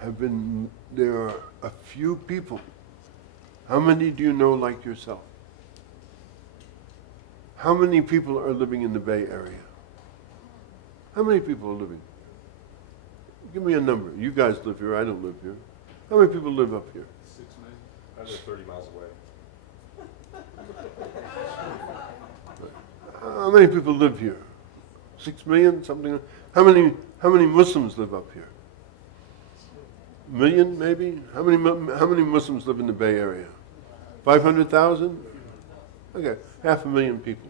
there are a few people. How many do you know like yourself? How many people are living in the Bay Area? How many people are living? Give me a number. You guys live here, I don't live here. How many people live up here? 6 million. I live 30 miles away. How many people live here? 6 million, something. How many Muslims live up here? A million, maybe. How many Muslims live in the Bay Area? 500,000. Okay, 500,000 people.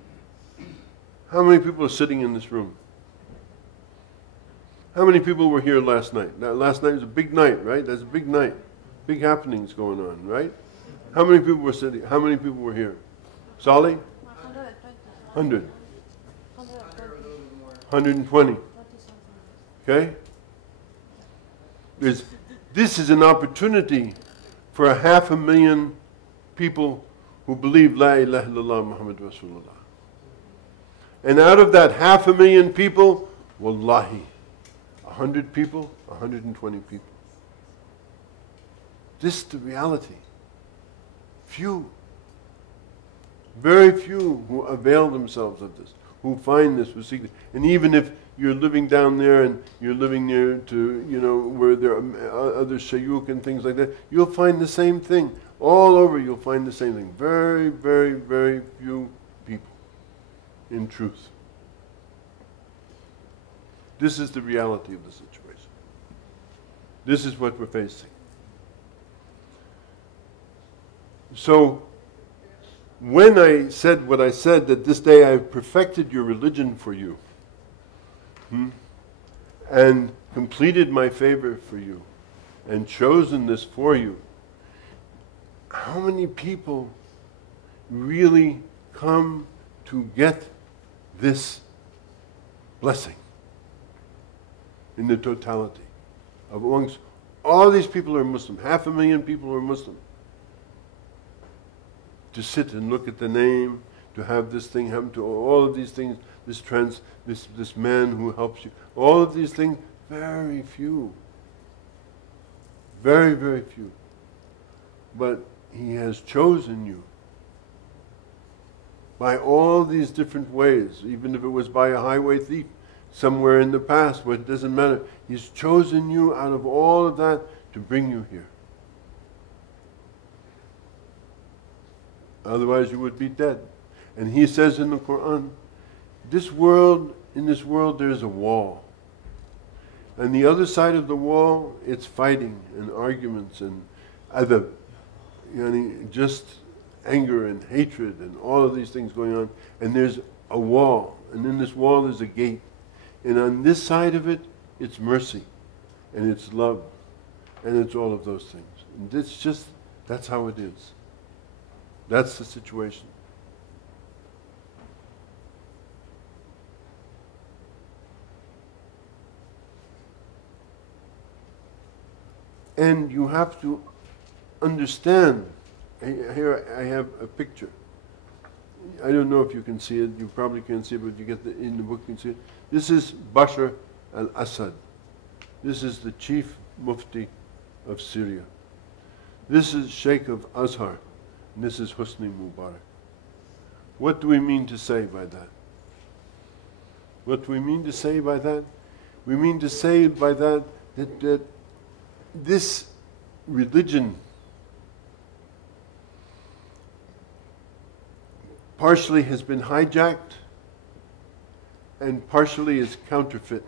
How many people are sitting in this room? How many people were here last night? Now, last night was a big night, right? That's a big night. Big happenings going on, right? How many people were sitting? How many people were here? Sali? 100. 120. Okay? This is an opportunity for 500,000 people who believe La ilaha illallah Muhammad Rasulullah. And out of that 500,000 people, wallahi, 100 people, 120 people. This is the reality. Few. Very few who avail themselves of this, who find this, who seek it. And even if you're living down there and you're living near to, where there are other shayuk and things like that, you'll find the same thing. All over you'll find the same thing. Very, very, very few people, in truth. This is the reality of the situation. This is what we're facing. So, when I said what I said, that this day I have perfected your religion for you, and completed my favor for you, and chosen this for you, how many people really come to get this blessing in the totality? Amongst all these people who are Muslim, 500,000 people who are Muslim, to sit and look at the name, to have this thing happen, to all of these things, this man who helps you, all of these things, very few. Very, very few. But He has chosen you by all these different ways, even if it was by a highway thief somewhere in the past, but it doesn't matter. He's chosen you out of all of that to bring you here. Otherwise you would be dead. And He says in the Quran, in this world there is a wall. And the other side of the wall, it's fighting and arguments and adab, just anger and hatred and all of these things going on. And there's a wall. And in this wall there's a gate. And on this side of it, it's mercy. And it's love. And it's all of those things. And that's how it is. That's the situation. And you have to understand. Here I have a picture. I don't know if you can see it. You probably can't see it, but you get in the book you can see it. This is Bashar al-Assad. This is the chief mufti of Syria. This is Sheikh of Azhar. And this is Hosni Mubarak. What do we mean to say by that? What do we mean to say by that? We mean to say by that that this religion partially has been hijacked and partially is counterfeit.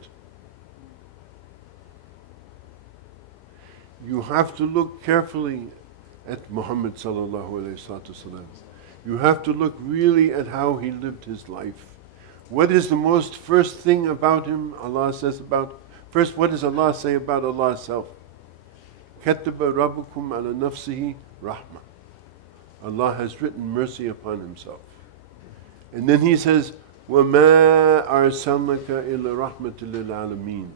You have to look carefully at Muhammad sallallahu alayhi wasallam. You have to look really at how he lived his life. What is the most first thing about him? Allah says about, first what does Allah say about Allah Himself? Kataba rabbukum ala nafsihi rahmah. Allah has written mercy upon Himself. And then He says, وَمَا أَرْسَلْنَكَ إِلَّا رَحْمَةً لِلْعَالَمِينَ.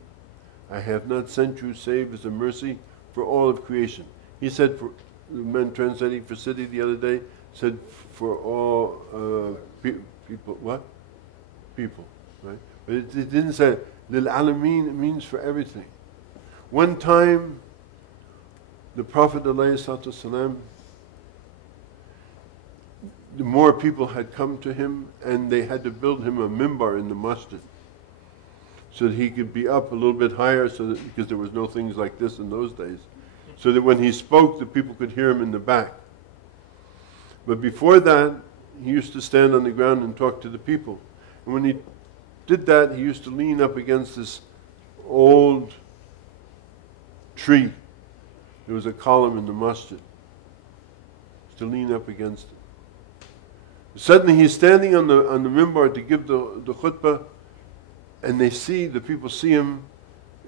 I have not sent you save as a mercy for all of creation. He said, for the man translating for city the other day, said for all people, what? People, right? But it didn't say, لِلْعَالَمِينَ, it means for everything. One time, the Prophet ﷺ, the more people had come to him, and they had to build him a mimbar in the masjid so that he could be up a little bit higher, so that, because there was no things like this in those days, so that when he spoke, the people could hear him in the back. But before that, he used to stand on the ground and talk to the people. And when he did that, he used to lean up against this old tree. There was a column in the masjid. He used to lean up against it. Suddenly he's standing on the mimbar to give the khutbah, and the people see him,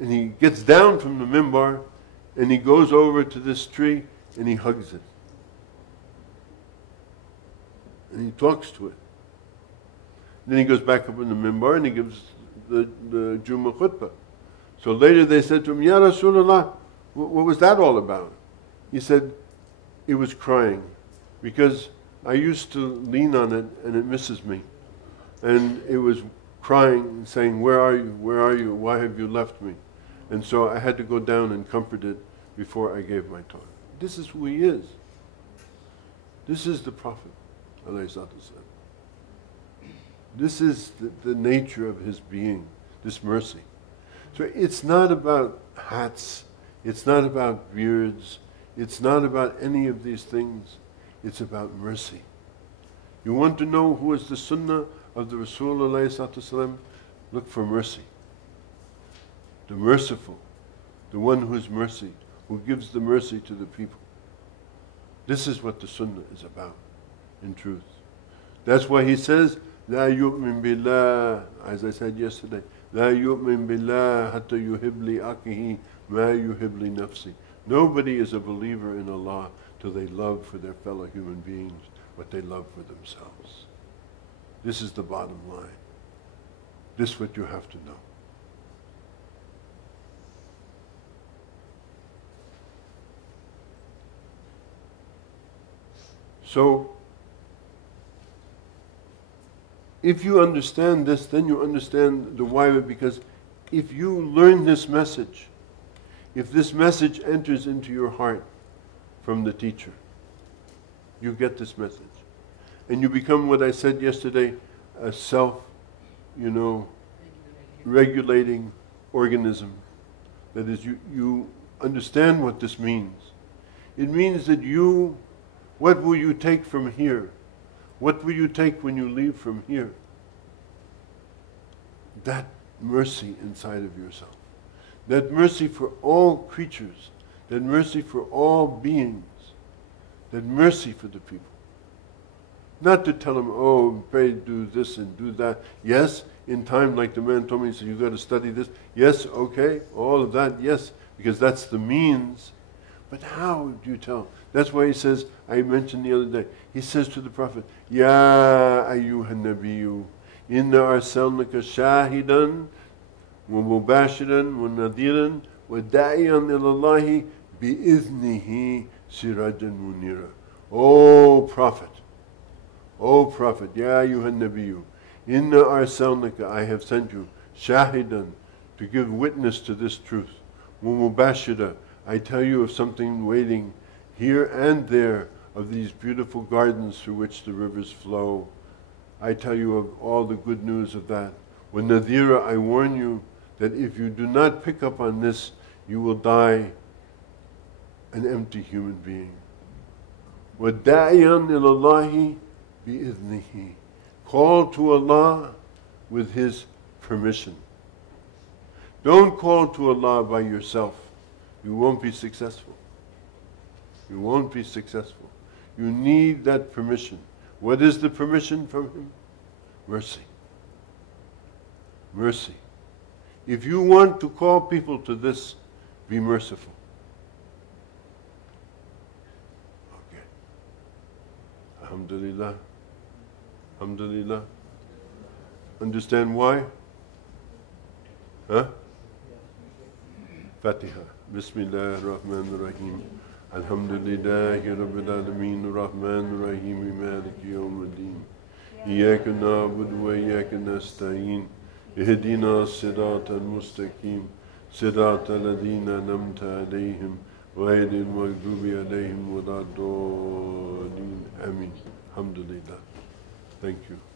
and he gets down from the mimbar, and he goes over to this tree, and he hugs it. And he talks to it. Then he goes back up in the mimbar, and he gives the Jummah khutbah. So later they said to him, Ya Rasulullah, what was that all about? He said, it was crying, because I used to lean on it, and it misses me. And it was crying, saying, where are you? Where are you? Why have you left me? And so I had to go down and comfort it before I gave my talk. This is who he is. This is the Prophet. This is the nature of his being, this mercy. So it's not about hats, it's not about beards, it's not about any of these things. It's about mercy. You want to know who is the sunnah of the Rasulullah? Look for mercy. The merciful, the one who is mercy, who gives the mercy to the people. This is what the sunnah is about, in truth. That's why he says, لا يؤمن بالله, as I said yesterday, لا يؤمن بالله حتى يحب لأخيه ما يحب لنفسه. Nobody is a believer in Allah till they love for their fellow human beings what they love for themselves. This is the bottom line. This is what you have to know. So, if you understand this, then you understand the why of it, because if you learn this message, if this message enters into your heart from the teacher, you get this message. And you become what I said yesterday, a regulating organism. That is, you understand what this means. It means that what will you take from here? What will you take when you leave from here? That mercy inside of yourself. That mercy for all creatures. That mercy for all beings. That mercy for the people. Not to tell them, oh, pray do this and do that. Yes, in time, like the man told me, he said, you've got to study this. Yes, okay, all of that, yes, because that's the means. But how do you tell? That's why he says, I mentioned the other day, he says to the Prophet, Ya ayyuhan nabiyyu, inna arsalnaka shahidan, wa mubashiran, wa nadiran, wa da'iyan ilallahi, bi'iznihi sirajan munira. O Prophet, Ya ayyuhan nabiyyu, inna arsalnaka, I have sent you, shahidan, to give witness to this truth, wa mubashira, I tell you of something waiting here and there, of these beautiful gardens through which the rivers flow. I tell you of all the good news of that. When Nadira, I warn you that if you do not pick up on this, you will die an empty human being. وَدَاعِيًا إِلَى اللَّهِ بِإِذْنِهِ. Call to Allah with His permission. Don't call to Allah by yourself. You won't be successful. You won't be successful. You need that permission. What is the permission from Him? Mercy. Mercy. If you want to call people to this, be merciful. Okay. Alhamdulillah. Alhamdulillah. Understand why? Huh? Fatiha. Bismillah ar-Rahman ar-Rahim. Alhamdulillahi Rabbil Alameen ar-Rahman ar-Rahim Maliki Yawm al-Din. Iyaka na'budu wa iyaka nasta'een. Ihdina as-sirata al-mustaqim. Sirata alladhina an'amta alayhim غير المغضوب عليهم ولا الضالين. Ameen. Alhamdulillah. Thank you.